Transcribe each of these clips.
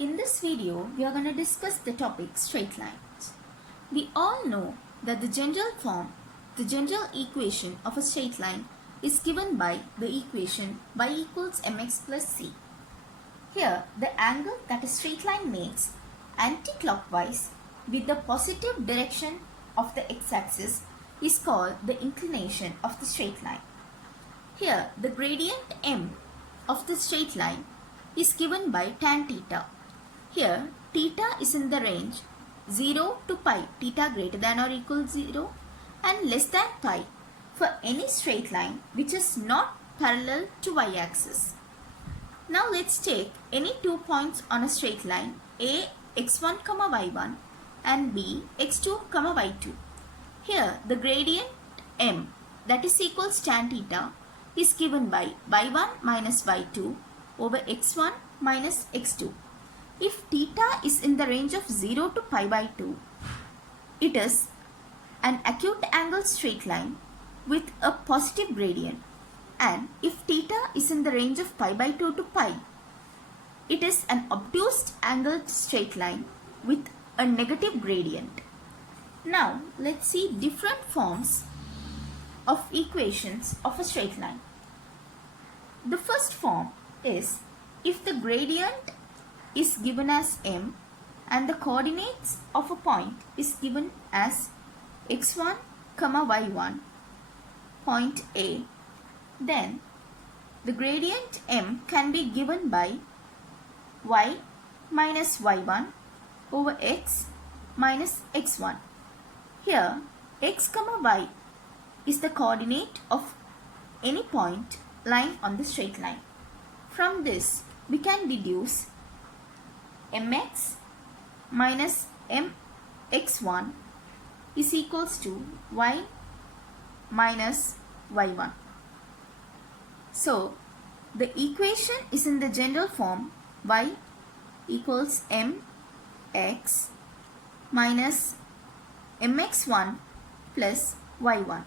In this video, we are going to discuss the topic straight lines. We all know that the general equation of a straight line is given by the equation y equals mx plus c. Here, the angle that a straight line makes anti-clockwise with the positive direction of the x-axis is called the inclination of the straight line. Here, the gradient m of the straight line is given by tan theta. Here, theta is in the range 0 to pi, theta greater than or equal to 0 and less than pi for any straight line which is not parallel to y-axis. Now let's take any 2 points on a straight line A x1, y1 and B x2, y2. Here, the gradient m, that is equals tan theta, is given by y1 minus y2 over x1 minus x2. If theta is in the range of 0 to pi by 2, it is an acute angle straight line with a positive gradient, and if theta is in the range of pi by 2 to pi, it is an obtuse angled straight line with a negative gradient. Now let's see different forms of equations of a straight line. The first form is if the gradient is given as m and the coordinates of a point is given as x1, y1, point A, then the gradient m can be given by y minus y1 over x minus x1. Here x, y is the coordinate of any point lying on the straight line. From this we can deduce mx minus mx1 is equals to y minus y1. So the equation is in the general form y equals mx minus mx1 plus y1.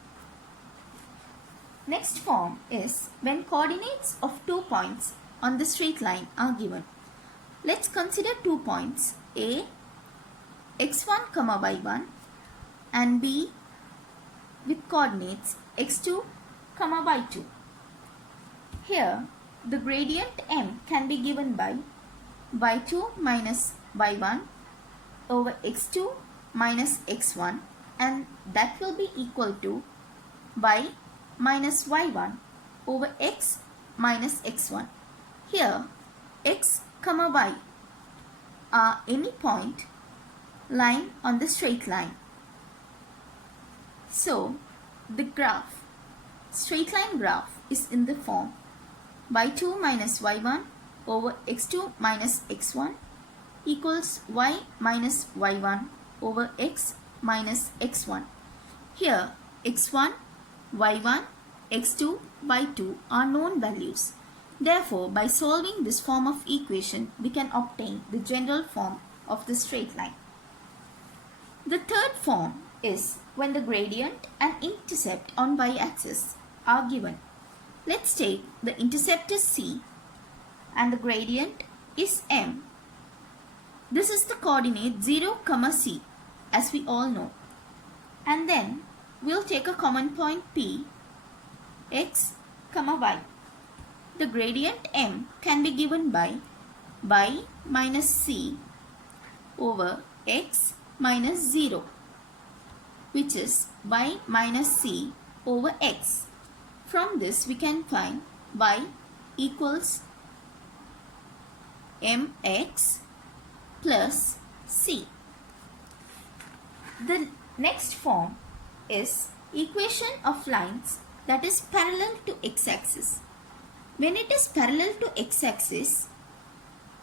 Next form is when coordinates of 2 points on the straight line are given. Let's consider 2 points A x1, y1 and B with coordinates x2, y2. Here the gradient m can be given by y2 minus y1 over x2 minus x1, and that will be equal to y minus y1 over x minus x1. Here x, y are any point lying on the straight line. So the straight line graph is in the form y2 minus y1 over x2 minus x1 equals y minus y1 over x minus x1. Here x1, y1, x2, y2 are known values. Therefore, by solving this form of equation, we can obtain the general form of the straight line. The third form is when the gradient and intercept on y-axis are given. Let's take the intercept is c and the gradient is m. This is the coordinate 0, c, as we all know. And then we'll take a common point p, x, y. The gradient m can be given by y minus c over x minus 0, which is y minus c over x. From this we can find y equals mx plus c. The next form is equation of lines that is parallel to x-axis. When it is parallel to x-axis,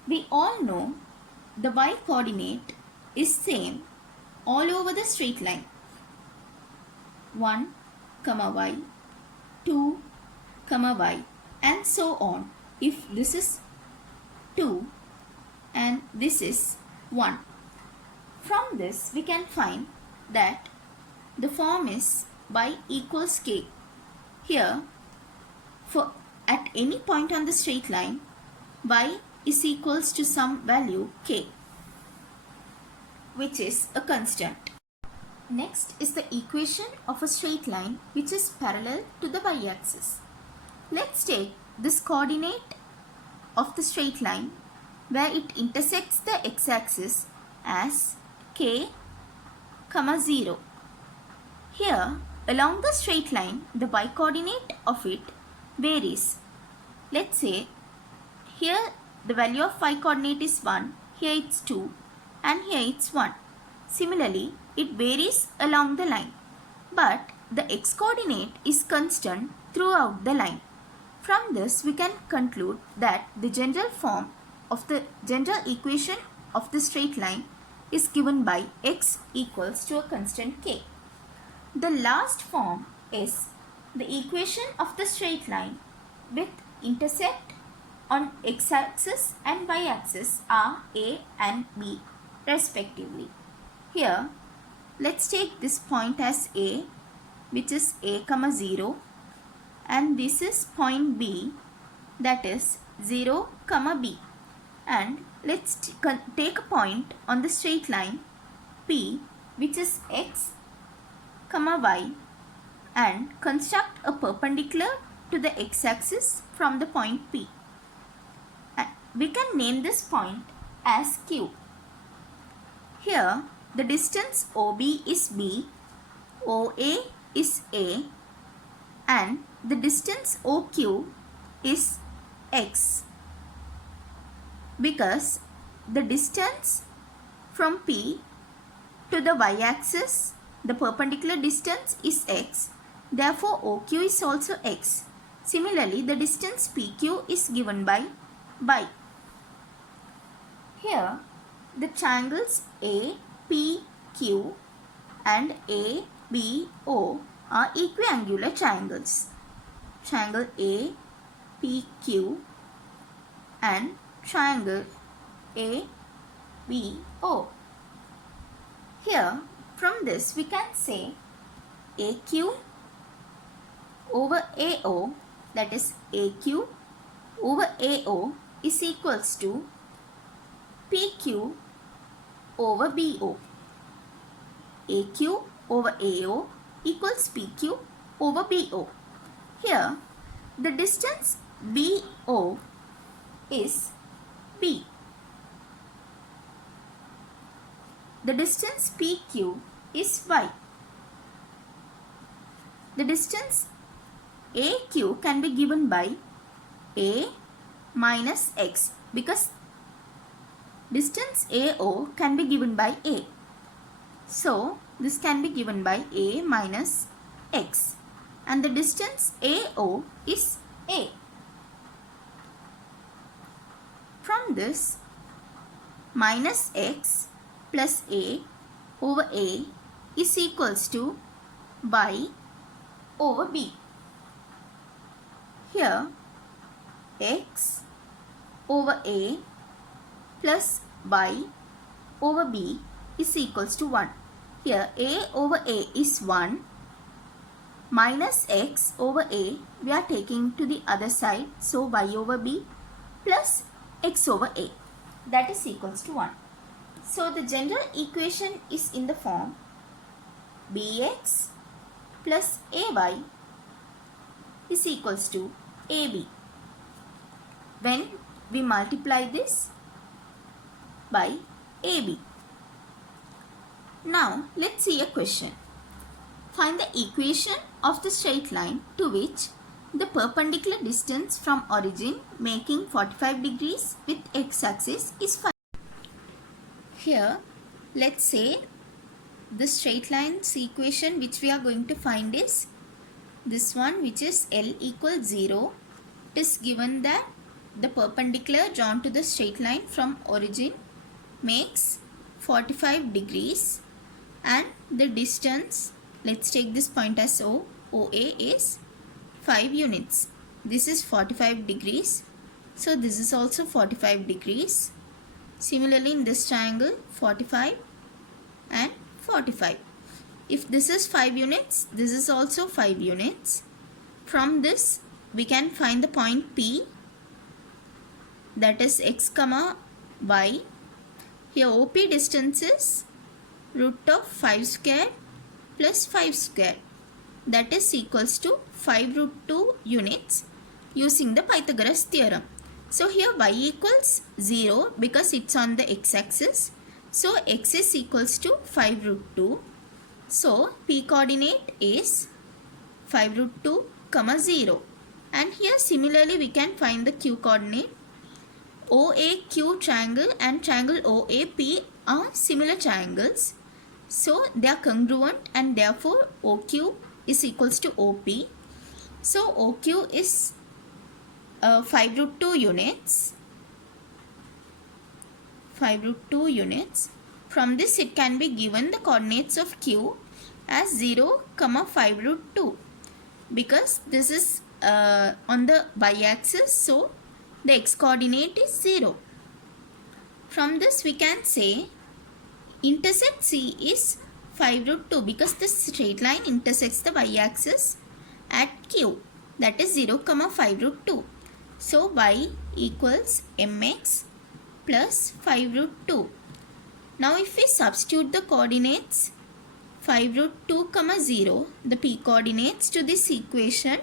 we all know the y coordinate is same all over the straight line. 1, y, 2, y, and so on. If this is 2 and this is 1. From this we can find that the form is y equals k. Here, for at any point on the straight line, y is equals to some value k, which is a constant. Next is the equation of a straight line which is parallel to the y-axis. Let's take this coordinate of the straight line where it intersects the x-axis as k, 0. Here, along the straight line, the y-coordinate of it varies. Let's say here the value of y-coordinate is 1, here it's 2 and here it's 1. Similarly, it varies along the line, but the x-coordinate is constant throughout the line. From this, we can conclude that the general form of the general equation of the straight line is given by x equals to a constant k. The last form is the equation of the straight line with intersect on x-axis and y-axis are a and b respectively. Here, let's take this point as a, which is a, 0, and this is point b, that is 0, b, and let's take a point on the straight line p, which is x, y, and construct a perpendicular to the x-axis from the point p. We can name this point as q. Here, the distance OB is b, OA is a, and the distance OQ is x. Because the distance from P to the y-axis, the perpendicular distance is x, therefore OQ is also x. Similarly, the distance PQ is given by y. Here, the triangles APQ and ABO are equiangular triangles. Triangle APQ and triangle ABO. Here, from this we can say AQ over AO, that is AQ over AO is equals to PQ over BO. AQ over AO equals PQ over BO. Here, the distance BO is B. The distance PQ is Y. The distance AQ can be given by A minus X, because distance AO can be given by A. So, this can be given by A minus X, and the distance AO is A. From this, minus X plus A over A is equals to Y over B. Here, X over A plus Y over B is equals to 1. Here, A over A is 1. Minus X over A, we are taking to the other side. So, Y over B plus X over A, that is equals to 1. So, the general equation is in the form Bx plus Ay is equals to AB. When we multiply this by AB. Now, let's see a question. Find the equation of the straight line to which the perpendicular distance from origin making 45 degrees with x-axis is 5. Here, let's say the straight line's equation which we are going to find is this one, which is L equals 0. It is given that the perpendicular drawn to the straight line from origin makes 45 degrees and the distance, let's take this point as O, OA is 5 units. This is 45 degrees. So this is also 45 degrees. Similarly, in this triangle, 45 and 45. If this is 5 units, this is also 5 units. From this, we can find the point P. that is x comma y. Here OP distance is root of 5 square plus 5 square, that is equals to 5 root 2 units using the Pythagoras theorem. So here y equals 0 because it's on the x-axis. So x is equals to 5 root 2. So p coordinate is 5 root 2 comma 0. And here similarly we can find the q coordinate. OAQ triangle and triangle OAP are similar triangles. So they are congruent and therefore OQ is equals to OP. So OQ is 5 root 2 units. 5 root 2 units. From this it can be given the coordinates of Q as 0, 5 root 2 because this is on the y-axis, so the x coordinate is 0. From this we can say intercept C is 5 root 2 because this straight line intersects the y-axis at Q, that is 0, 5 root 2. So y equals mx plus 5 root 2. Now if we substitute the coordinates 5 root 2 0, the p coordinates to this equation,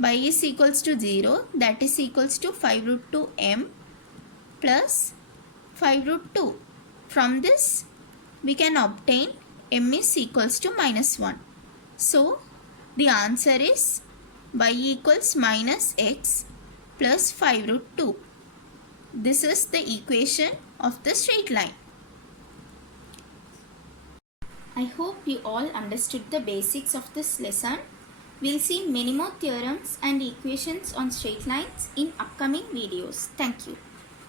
y is equals to 0, that is equals to 5 root 2 m plus 5 root 2. From this we can obtain m is equals to minus 1. So the answer is y equals minus x plus 5 root 2. This is the equation of the straight line. I hope you all understood the basics of this lesson. We'll see many more theorems and equations on straight lines in upcoming videos. Thank you.